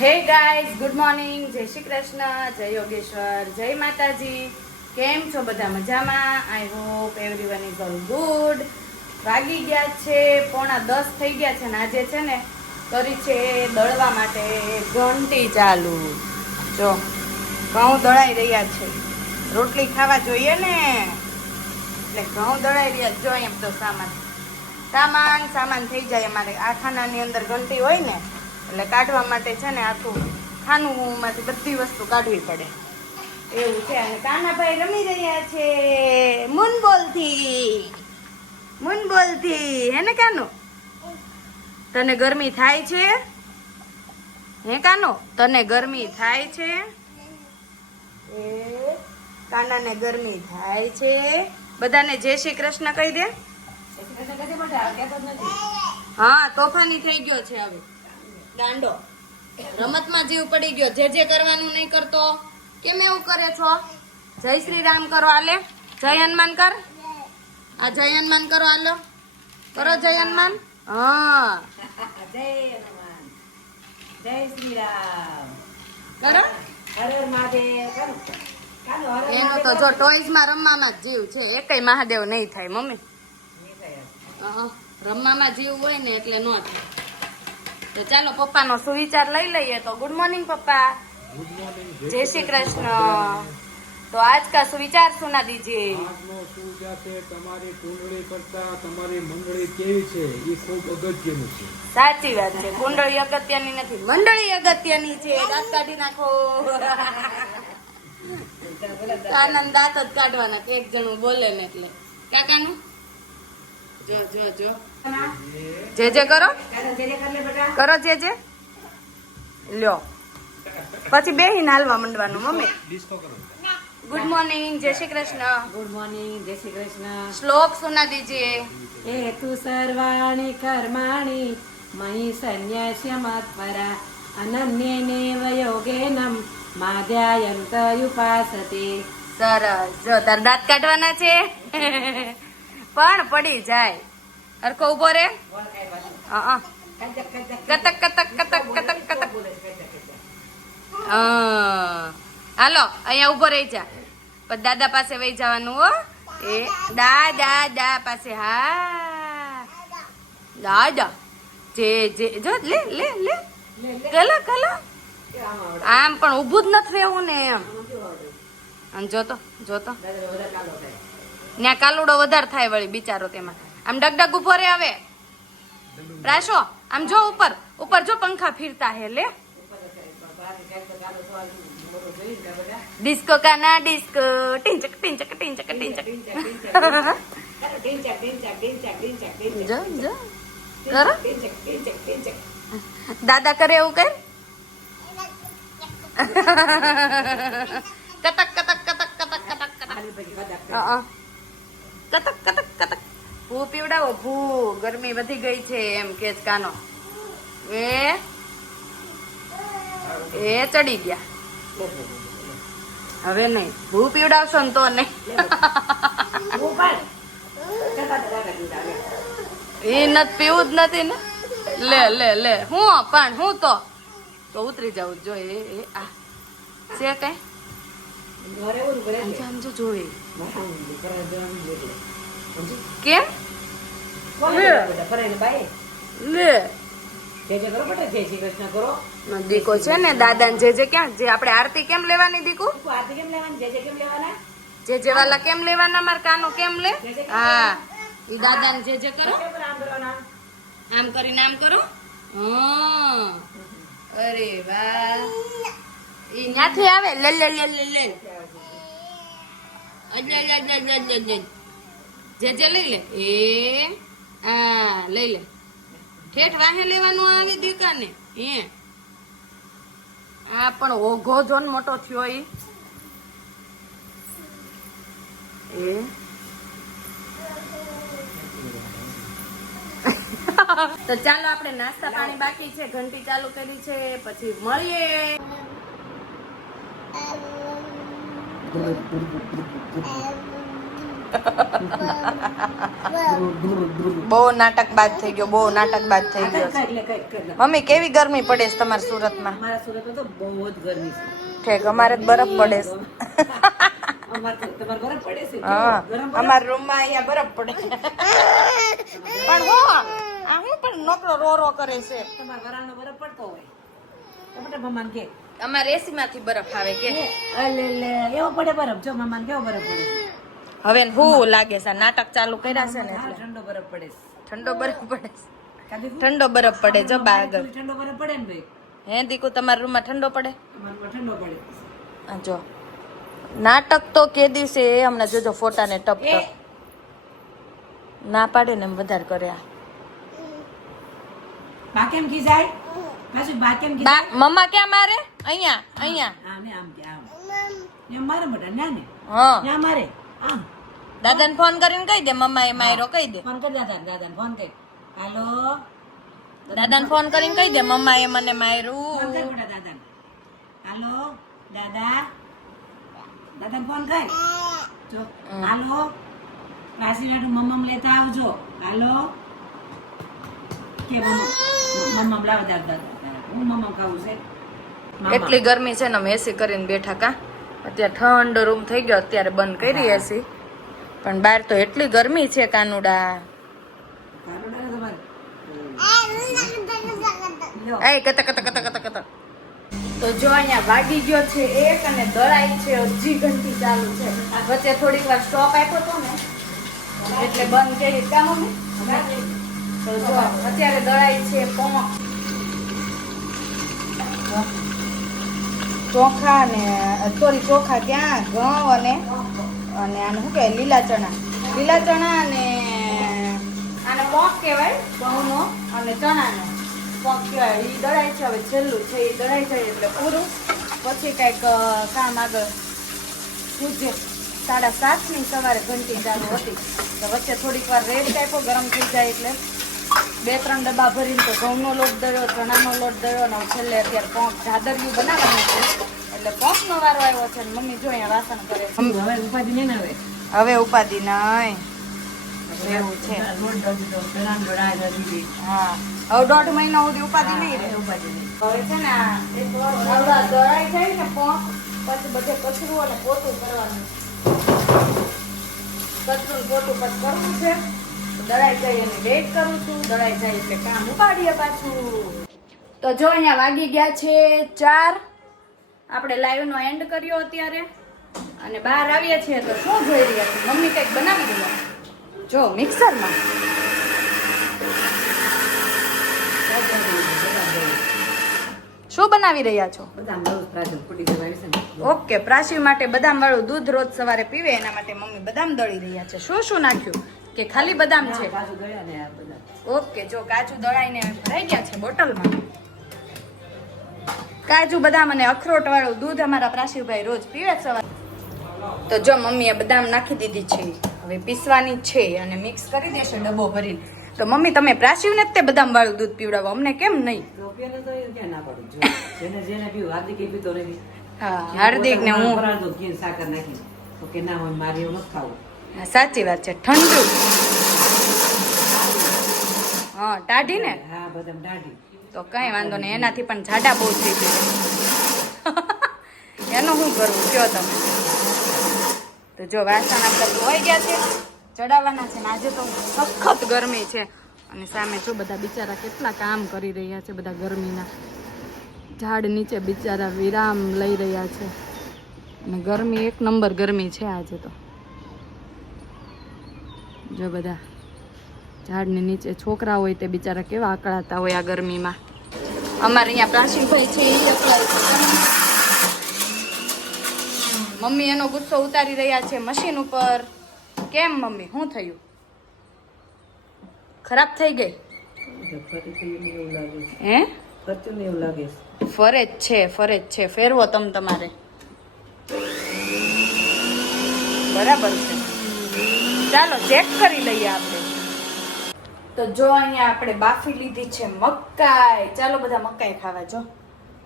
Hey guys, good morning. જય શ્રી કૃષ્ણ, જય યોગેશ્વર, જય માતાજી. કેમ છો બધા મજામાં? I hope everyone is all good વાગી ગયા છે, પોણા દસ થઈ ગયા છે ને આજે છે ને, કરી છે દળવા માટે ઘંટી ચાલુ. જો, ઘઉં દળાઈ રહ્યા છે. રોટલી ખાવા જોઈએ ને? એટલે ઘઉં દળાઈ રહ્યા છે. જો એમ તો સામાન. સામાન સામાન થઈ જાય અમારે. આ ખાનાની અંદર ઘંટી હોય ને એટલે કાઢવા માટે છે ને આખું ખાનું માંથી બધી વસ્તુ કાઢવી પડે. એવું છે. અને કાનાભાઈ રમી રહ્યા છે. મુન બોલથી મુન બોલથી હે ને કાનો? તને ગરમી થાય છે? હે કાનો? તને ગરમી થાય છે? એ કાનાને ગરમી થાય છે. બધાને જય શ્રી કૃષ્ણ કહી દે. હા તોફાની થઈ ગયો છે હવે. ગાંડો. રમતમાં જીવ પડી ગયો. જે જે કરવાનું નહીં કરતો. કેમ એવું કરે છો? જય શ્રી રામ કરો આલે. જય હનુમાન કર. આ જય હનુમાન કરો આલો. કરો જય હનુમાન. હા. જય હનુમાન. જય શ્રી રામ. કરો? હર મહાદેવ. એનું તો જો ટોયઝમાં રમવામાં જ જીવ છે. એકય મહાદેવ નહીં થાય મમ્મી. રમવામાં જીવ હોય ને એટલે ન થાય. તો ચાલો પપ્પાનો સુવિચાર લઈ લઈએ તો ગુડ મોર્નિંગ પપ્પા. જય શ્રી કૃષ્ણ. તો આજ કા સુવિચાર સુના આજનો છે તમારી કુંડળી કરતા તમારી મંડળી કેવી છે એ ખૂબ અગત્યનું છે. સાચી વાત છે કુંડળી અગત્યની નથી મંડળી અગત્યની છે દાંત કાઢી નાખો. આનંદ દાંત જ કાઢવાના એક જણું બોલે ને એટલે. કાકાનું? જો જો જો. જે જે કરો. કર લે બેટા કરો જે જે. લ્યો. પછી બેહીને હાલવા માંડવાનું મમ્મી. ગુડ મોર્નિંગ જય શ્રી કૃષ્ણ. ગુડ મોર્નિંગ જય શ્રી કૃષ્ણ. શ્લોક સુના દીજીએ. હે તું સર્વાણી કર્માણી મહી સંન્યાસ્ય મત્પરા અનન્યેનેવ યોગેનમ માધ્યાયંત ઉપાસતે સરસ. જો તાર દાંત કાઢવાના છે. પણ પડી જાય. હરખો ઊભો રે. અહં. કતક કતક કતક કતક કતક. હા. હાલો, અહીંયા ઊભો રહી જા. પછી દાદા પાસે વહી જવાનું, હો. એ દા દા દા પાસે, હા. દાદા. જે જે, જો, લે લે લે. કલો કલા આમ પણ ઊભું જ નથી રહેવું ને એમ. અને જોતો જોતો. ત્યાં કાલુડો વધારે થાય વળી બિચારો તેમાં. આમ ડગડગ ઊભો રે હવે. રાશો આમ જો ઉપર ઉપર જો પંખા ફીરતા હે લે. ડિસ્કો કાના ડિસ્કો ટીંચક ટીંચક ટીંચક ટીંચક. જો જો. કરો. દાદા કરે એવું કર. કતક કતક કતક કતક કતક. કતક કતક કતક કતક. ભૂ પીવડાવો ભૂ. ગરમી વધી ગઈ છે એમ કે કાનો એ? એ ચડી ગયા. હવે નહીં. ભૂ પીવડાવશો ને તો નહીં. એ નથી પીવું જ નથી ને. લે લે લે. હું પણ હું તો. તો ઉતરી જાઉં. જ એ આ. છે કઈ? આમ જો, આમ જો જોવે. કેમ લે. દીકો છે ને દાદા જે જે ક્યાં જે આપણે આરતી કેમ લેવાની દીકુ? જે જે વાલા કેમ લેવાના માર કાનો કેમ લે? હા. એ દાદા જે જે કરો. આમ કરીને આમ કરો. અરે વાહ. એ ન્યાથી આવે. લે લે લે લે લે. જે જે લઈ લે. એ આ, લઈ લે. ઠેઠ વાહે લેવાનું આવે દીકાને. એ આ પણ ઓઘો જોન મોટો થયો એ તો ચાલો આપણે નાસ્તા પાણી બાકી છે, ઘંટી ચાલુ કરી છે, પછી મળીએ. બહુ નાટક બાદ થઈ ગયો બહુ નાટક બાદ થઈ ગયો. મમ્મી કેવી ગરમી પડે છે તમારા સુરતમાં? અમારા સુરતમાં તો બહુ જ ગરમી છે. ઠેક અમારે જ બરફ પડે છે. અમારે તો તમારે બરફ પડે છે? હા ગરમ બરફ? અમારા રૂમમાં અહીંયા બરફ પડે પણ હો આ હું પણ નોકરો રો રો કરે છે. તમારા વરાળનો બરફ પડતો હોય. મમ્માને કે. અમારે એસી માંથી બરફ આવે કે. અલે એવો પડે બરફ. જો મમ્માને કેવો બરફ પડે છે? હવે હું લાગે છે નાટક ચાલુ કર્યા છે ને એટલે. ઠંડો બરફ પડે ઠંડો બરફ પડે. ઠંડો બરફ પડે જો બા આગળ. ઠંડો બરફ પડે ને ભાઈ? હે દીકુ તમારા રૂમમાં ઠંડો પડે? ઠંડો પડે. જો. નાટક તો કે દિવસે એ હમણાં જોજો ફોટા ને ટપ ટપ ના પાડે ને એમ વધારે કરે આ. બા કેમ ખીજાય? બા કેમ ખીજાય? મમ્મા ક્યાં મારે? અહીંયા અહીંયા. આમ આમ કે આમ મારે મોટા ના ને? હા. મારે? દાદાને ફોન કરીને કહી દે મમ્મા એ માયરો કહી દે. ફોન કરી દાદા દાદાને ફોન કરી. હાલો. દાદાને ફોન કરીને કહી દે મમ્મા એ મને ફોન માર્યું દાદાને. હાલો દાદા. દાદાને ફોન કર. જો હાલો. રાશીનાથુ મમ્મમ લેતા આવજો. હાલો. કે મમ્મા મમ્મમ લાવ દાદા. હું મમ્મમ ખાવું છે. એટલી ગરમી છે ને અમે એસી કરીને બેઠા કા? અત્યારે ઠંડો રૂમ થઈ ગયો અત્યારે બંધ કરી એસી પણ બહાર તો એટલી ગરમી છે કાનુડા. તો જો અહીંયા વાગી ગયો છે એક અને દળાઈ છે અડધી ઘંટી ચાલુ છે. વચ્ચે થોડીક વાર સ્ટોપ આપ્યો હતો ને એટલે બંધ કરી કામ તો જો અત્યારે દળાઈ છે પોંક ચોખા ને સોરી ચોખા ક્યાં? ઘઉં અને અને આને શું કહેવાય? લીલા ચણા લીલા ચણા અને, આને પોંક કહેવાય, ઘઉંનો અને ચણાનો. પોંક કહેવાય. એ દળાય છે, હવે છેલ્લું છે એ દળાઈ જાય એટલે પૂરું. પછી કંઈક કામ આગળ પૂજ્ય. સાડા સાતની સવારે ઘંટી ચાલુ હતી. તો વચ્ચે થોડીક વાર રેડ ટાઈપો ગરમ થઈ જાય એટલે બે ત્રણ ડબ્બા ભરીને તો ઘઉંનો લોટ દળ્યો ચણાનો લોટ દળ્યો અને છેલ્લે અત્યારે પોંક જાદરિયું બનાવવાનું છે. એટલે પોંકનો વારો આવ્યો છે અને મમ્મી જો અહીંયા વાસણ કરે હવે ઉપાધિ નહીં હવે? હવે ઉપાધિ નહીં. એવું છે. હા. હવે દોઢ મહિના સુધી ઉપાધિ નહીં રહે. ઉપાધિ નહીં. હવે છે ને એક વાર દળાઈ જાય ને પોંક પછી બધે કચરું અને પોતું કરવાનું કચરું પોતું પછી કરવું છે. દળાઈ જાય અને વેઇટ કરું છું, દળાઈ જાય એટલે કામ ઉપાડીએ પાછું. તો જો અહીંયા વાગી ગયા છે ચાર. આપણે લાઈવનો એન્ડ કર્યો અત્યારે. અને બહાર આવીએ છીએ તો શું જોઈ રહ્યા છીએ મમ્મી કંઈક બનાવી રહ્યા જો, મિક્સરમાં. શું બનાવી રહ્યા છો? ઓકે, પ્રાસી માટે બદામ વાળું દૂધ રોજ સવારે પીવે, એના માટે મમ્મી બદામ દળી રહ્યા છે. શું શું નાખ્યું? કે ખાલી બદામ છે? ઓકે જો કાજુ દળાઈને ભરાઈ ગયા છે બોટલમાં. કાજુ બદામ અને અખરોટ વાળું દૂધ અમારા પ્રાશીભાઈ રોજ પીવે સવાર. તો જો મમ્મીએ બદામ નાખી દીધી છે. હવે પીસવાની છે અને મિક્સ કરી દેશે ડબ્બો ભરીને. તો મમ્મી તમે પ્રાશીવને જ તે બદામ વાળું દૂધ પીવડાવો અમને કેમ નહીં? હાર્દિક ને હું સાકર નાખી. તો કે ના હોય મારે એવું નથી ખાવું. હા, સાચી વાત છે ઠંડુ. હા ટાઢી ને? હા બધા ટાઢી. તો કઈ વાંધો નહીં એનાથી પણ જાડા બહુ થઈ ગયું. એનું શું કરવું કયો તમે? તો જો વાસણ આપણે ધોઈ ગયા છે ચડાવવાના છે ને આજે તો સખત ગરમી છે. અને સામે જો બધા બિચારા કેટલા કામ કરી રહ્યા છે બધા ગરમીના. ઝાડ નીચે બિચારા વિરામ લઈ રહ્યા છે. અને ગરમી એક નંબર ગરમી છે આજે તો. જો બધા ઝાડની નીચે છોકરા હોય તે બિચારા કેવા આકળાતા હોય આ ગરમીમાં. અમારે અહીંયા પ્રાચીનભાઈ છે મમ્મી એનો ગુસ્સો ઉતારી રહ્યા છે મશીન ઉપર. કેમ મમ્મી, શું થયું? ખરાબ થઈ ગઈ? હે? ફરે જ છે, ફરે છે. ફેરવો તમ તમારે. બરાબર છે. ચાલો ચેક કરી લઈએ આપણે. તો જો અહીંયા આપણે બાફી લીધી છે મકાઈ. ચાલો બધા મકાઈ ખાવા જો.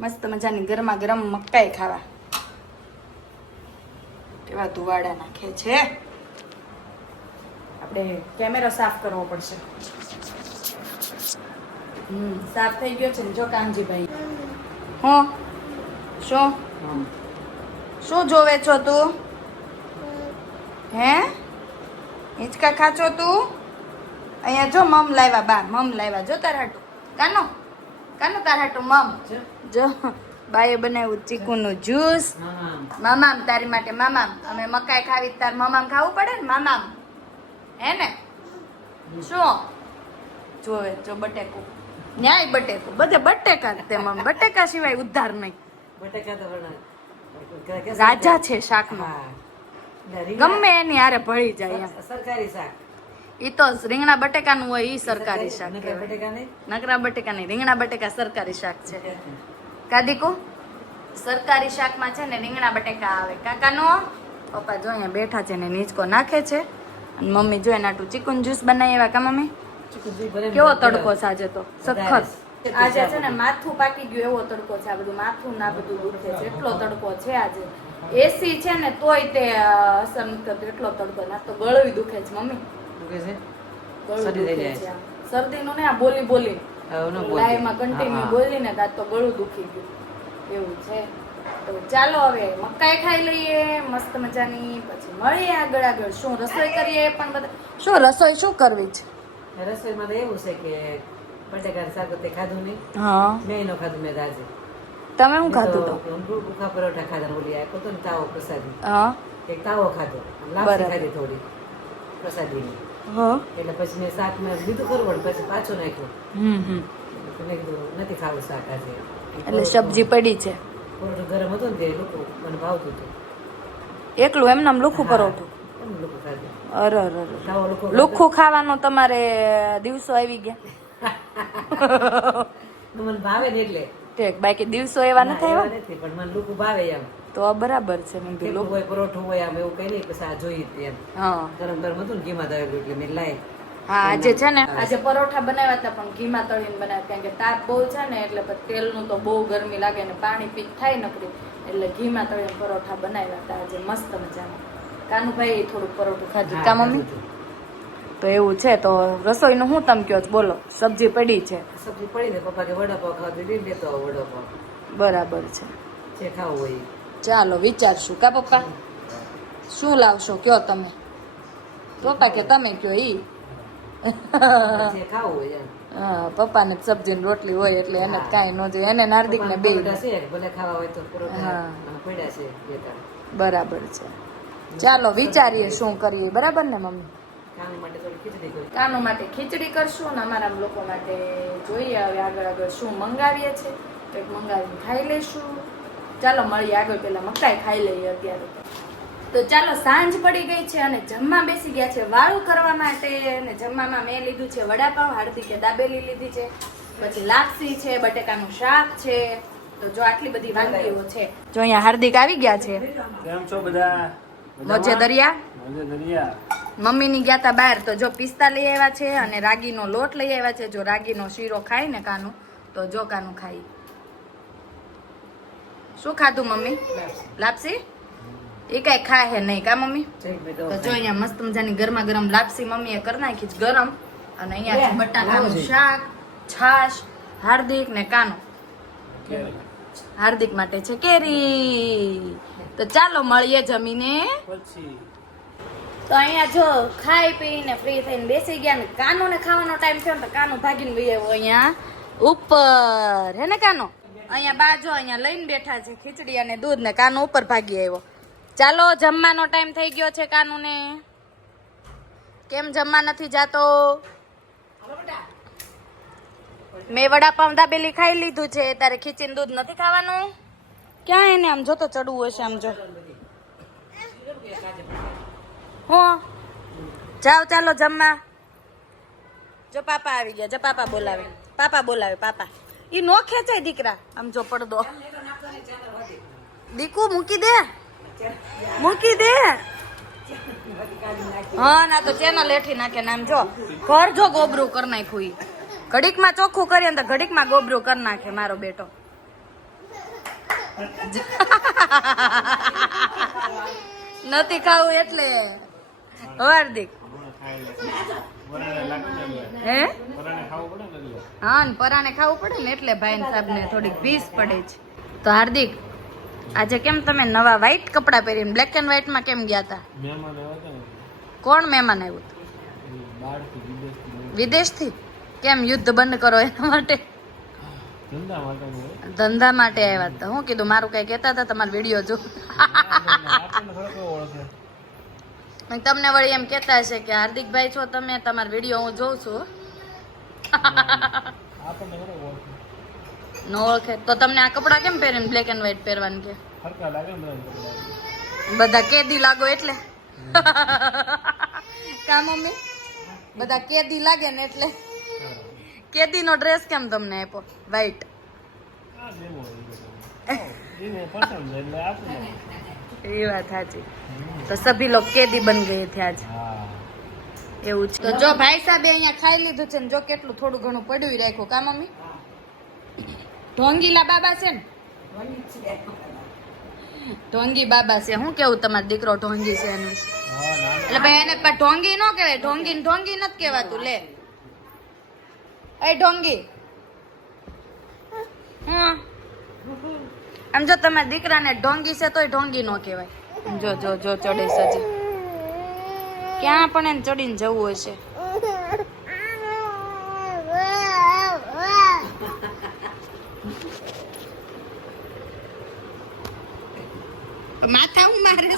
મસ્ત મજાની ગરમા ગરમ મકાઈ ખાવા. કેવા ધુવાડા નાખે છે. આપણે કેમેરો સાફ કરવો પડશે. હમ સાફ થઈ ગયો છે ને જો કાનજીભાઈ. હો શું? શું જોવે છો તું? હે? હિંચકા ખાચો તું. અહીંયા જો મમ લાવ્યા બા મમ લાવ્યા જો તાર હાટું. કાનો? કાનો તાર હાટું મમ? જો. બાએ બનાવ્યું ચીકુનું જ્યુસ. મામામ. તારી માટે મામામ. અમે મકાઈ ખાવી તાર મામામ ખાવું પડે ને? મામામ. હે ને? શું? જોવે જો બટેકું. ન્યાય બટેકું. બધે બટેકા તે મમ. બટેકા સિવાય ઉદ્ધાર નહીં. બટેકા તો રાજા છે શાકમાં ગમે એની હારે ભળી જાય એમ. સરકારી શાક. ઈ તો રીંગણા બટેકાનું હોય ઈ સરકારી શાક નકરા બટેકા નહીં રીંગણા બટેકા સરકારી શાક છે. કાદીકુ? સરકારી શાકમાં છે ને રીંગણા બટેકા આવે. કાકાનો પપ્પા જો અહીંયા બેઠા છે ને નીચકો નાખે છે. અને મમ્મી જો એના ચિકન જ્યુસ બનાવી એવા કા મમ્મી? કેવો તડકો છે આજે તો? સખત. આજે છે ને માથું પાકી ગયું એવો તડકો છે આ બધું. માથું ના બધું દુખે છે. એટલો તડકો છે આજે. એસી છે ને તોય તે અસર નથી એટલો તડકો ના તો ગળવી દુખે છે મમ્મી. દુખે છે? ગળું શરદી થઈ દુખે છે. શરદીનું ને આ બોલી બોલી. ન કન્ટિન્યુ. બોલીને તાર તો ગળું દુખી ગયું. એવું છે. તો ચાલો હવે મકાઈ ખાઈ લઈએ મસ્ત મજાની. પછી મળીએ આગળ આગળ. શું રસોઈ કરીએ પણ બધા? શું રસોઈ શું કરવી છે? રસોઈમાં તો એવું છે કે બટેકા શાક તે ખાધું નહીં. હા. મેં એનો ખાધું મેં તો આજે. તમે શું ખાધું તો ભૂખા પરોઠા ખાધા ઓલી આપ્યો તો ને તાવો પ્રસાદી? હા. એક તાવો ખાધો લાપસી ખાધી થોડી પ્રસાદીની. હા. એટલે પછી મેં શાક મેં લીધું પણ પછી પાછું નાખ્યું. હમ હમ. એટલે મેં કીધું નથી ખાવું શાક આજે. એટલે સબ્જી પડી છે. પરોઠું ગરમ હતું ને તે લોકો મને ભાવતું હતું. એકલું એમને લુખું પરોઠું? અરે અરે લુખું ખાવાનું તમારે દિવસો આવી ગયા. મને ભાવે ને એટલે. ઠીક બાકી દિવસો એવા ના, નથી આવ્યા પણ મને લુક ભાવે એમ. તો બરાબર છે મને થેપલું હોય પરોઠો હોય આમ એવું કઈ નહીં પછી આ જોઈ જ એમ. હા. ગરમ ગરમ હતું ને ઘીમાં દળેલું એટલે મેં લાય હા આજે છે ને આજે પરોઠા બનાવ્યા હતા પણ ઘીમાં તળીને બનાવ્યા કારણ કે તાપ બહુ છે ને એટલે તેલનું તો બહુ ગરમી લાગે ને પાણી પીક થાય નકરી એટલે ઘીમાં તળીને પરોઠા બનાવ્યા હતા આજે મસ્ત મજાના. કાનુભાઈ થોડું પરોઠું ખાધું. કા મમ્મી? ખાધું તો એવું છે તો રસોઈનું શું તમે કયો છો? બોલો સબ્જી પડી છે. સબ્જી પડી ને પપ્પા કે વડાપાવ ખાધી લઈ લેતો વડાપાવ. બરાબર છે. જે ખાવું હોય ચાલો વિચારશું. કા પપ્પા? શું લાવશો? કયો તમે? પપ્પા કે તમે કયો ઈ. જે ખાવું હોય એમ. હા પપ્પાને સબ્જી ને રોટલી હોય એટલે એને કાંઈ ન જોઈએ. એને નાર્દિક ને બે. ભલે ખાવા હોય તો હા. પડ્યા છે બરાબર છે. ચાલો વિચારીએ શું કરીએ. બરાબર ને મમ્મી? કાનો માટે ખીચડી કરશું અને અમારા લોકો માટે જોઈએ હવે આગળ આગળ શું મંગાવીએ છે. એક મંગાવીને ખાઈ લઈશું. ચાલો મળીએ આગળ પેલા મકાઈ ખાઈ લઈએ અત્યારે. તો. તો ચાલો સાંજ પડી ગઈ છે અને જમવા બેસી ગયા છે વાળું કરવા માટે અને જમવામાં મેં લીધું છે વડાપાવ હાર્દિકે દાબેલી લીધી છે. પછી લાપસી છે બટેકાનું શાક છે. તો જો આટલી બધી વાનગીઓ છે. જો અહીંયા હાર્દિક આવી ગયા છે. કેમ છો બધા? મોજે દરિયા? મજે દરિયા. મમ્મીની ગયા હતા બહાર તો જો પિસ્તા લઈ આવ્યા છે અને રાગીનો લોટ લઈ આવ્યા છે. જો રાગીનો શીરો ખાય ને કાનું તો જો કાનું ખાઈ શું ખાધું મમ્મી? લાપસી. એ કઈ ખાય હે નહીં કા મમ્મી? તો જો અહીંયા મસ્ત મજાની ગરમા ગરમ લાપસી મમ્મીએ કરી નાખી છે ગરમ. અને અહીંયા બટાકાનું શાક છાશ હાર્દિક ને કાનો. હાર્દિક માટે છે કેરી. તો ચાલો મળીએ જમીને. પછી. તો અહીંયા જો ખાઈ પીને ફ્રી થઈને બેસી ગયા ને કાનો ને ખાવાનો ટાઈમ થયો ને તો કાનો ભાગીને બી આવ્યો અહીંયા. ઉપર, હે ને કાનો? અહીંયા બાજુ અહીંયા લઈને બેઠા છે ખીચડી અને દૂધ ને કાનો ઉપર ભાગી આવ્યો. ચાલો, જમવાનો ટાઈમ થઈ ગયો છે કાનુ ને કેમ જમવા નથી જાતો? મેં વડાપાઉં દાબેલી ખાઈ લીધું છે, તારે ખીચીને દૂધ નથી ખાવાનું? ક્યાં એને આમ જોતો ચડવું હશે આમ જો. હું. જાઓ, ચાલો જમવા. જો પાપા આવી ગયા, જો પાપા બોલાવે. પાપા બોલાવે, પાપા. એ નો ખેંચાય દીકરા. આમ જો પડદો. દીકુ, મૂકી દે. મૂકી દે. હા, ના તો ચેનલ લેઠી નાખે ને આમ જો. ઘર જો ગોબરું કરી નાખ્યું ઈ. ઘડીકમાં ચોખ્ખું કરીએ તો ઘડીકમાં ગોબરું કરી નાખે મારો બેટો. નથી ખાવું એટલે. હાર્દિક. હે? હા, ને પરાને ખાવું પડે ને એટલે ભાઈ સાહેબને થોડીક ભીસ પડે છે. તો હાર્દિક, આજે કેમ તમે નવા વ્હાઈટ કપડાં પહેરીને બ્લેક એન્ડ વ્હાઈટમાં કેમ ગયા હતા કોણ મહેમાન આવ્યું હતું? વિદેશથી? કેમ યુદ્ધ બંધ કરો એના માટે? ધંધા માટે આવ્યા હતા હું કીધું, મારું કઈ કહેતા હતા, તમારો વીડિયો જો. તમને વળી એમ કહેતા હશે કે હાર્દિકભાઈ છો તમે તમારો વીડિયો હું જોઉં છું. ન ઓળખે. તો તમને આ કપડાં કેમ પહેરે બ્લેક એન્ડ વ્હાઈટ પહેરવાનું કે? બધા કેદી લાગો એટલે. કા મમ્મી? બધા કેદી લાગે ને એટલે. કેદી નો ડ્રેસ કેમ તમને આપ્યો? વ્હાઈટ એ વાત સાચી. તો સભી લોગ કેદી બન ગયે થે આજ એવું છે. તો જો ભાઈ સાહેબે અહીંયા ખાઈ લીધું છે ને જો કેટલું થોડું ઘણું પડ્યું રાખ્યું. કા મમ્મી? ઢોંગીલા બાબા છે ને? ઢોંગી બાબા છે. શું કેવું તમારો દીકરો ઢોંગી છે એનું? એટલે ભાઈ એને પણ ઢોંગી ન કહેવાય. ઢોંગી ને ઢોંગી નથી કહેવાતું. લે. એ ઢોંગી હા. આમ જો તમે દીકરાને ઢોંગી છે તોય ઢોંગી ન કહેવાય. જો જો જો ચડે સજી ક્યાં પણ એને ચડીને જવું હશે માથા હું મારે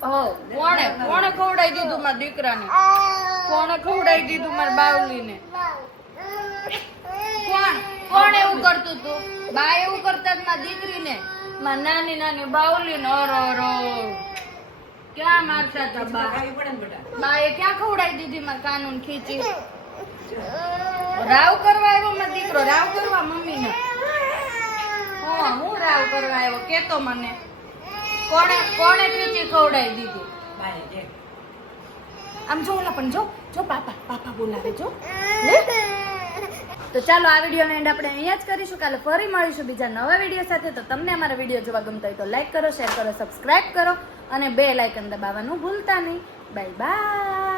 કોણે કોણે ખવડાવી દીધું મારા દીકરાને? કોણે ખવડાવી દીધું મારા બાવલીને? કોણ એવું કરતું તું? બા એવું કરતા હતા મારી દીકરીને. મારી નાની નાની બાવલીને અરો અરો ક્યાં મારતા હતા બા? ખાવી પડે બેટા બા એ ક્યાં ખવડાવી દીધી મારા કાનૂન ખીચી? રાવ કરવા આવ્યો મારો દીકરો રાવ કરવા મમ્મીને. હા હું રાવ કરવા આવ્યો? કેતો મને. કોણે કોણે ખીચી ખવડાવી દીધી? બાય જે આમ જો ઓલા પણ જો જો પાપા પાપા બોલાવે જો. લે. તો ચાલો આ વીડિયો એન્ડ આપણે અહીંયા જ કરીશું. કાલે ફરી મળીશું બીજા નવા વીડિયો સાથે. તો તમને અમારા વીડિયો જોવા ગમતા હોય તો લાઈક કરો શેર કરો સબસ્ક્રાઈબ કરો અને બે લાઇકન દબાવવાનું ભૂલતા નહીં. Bye bye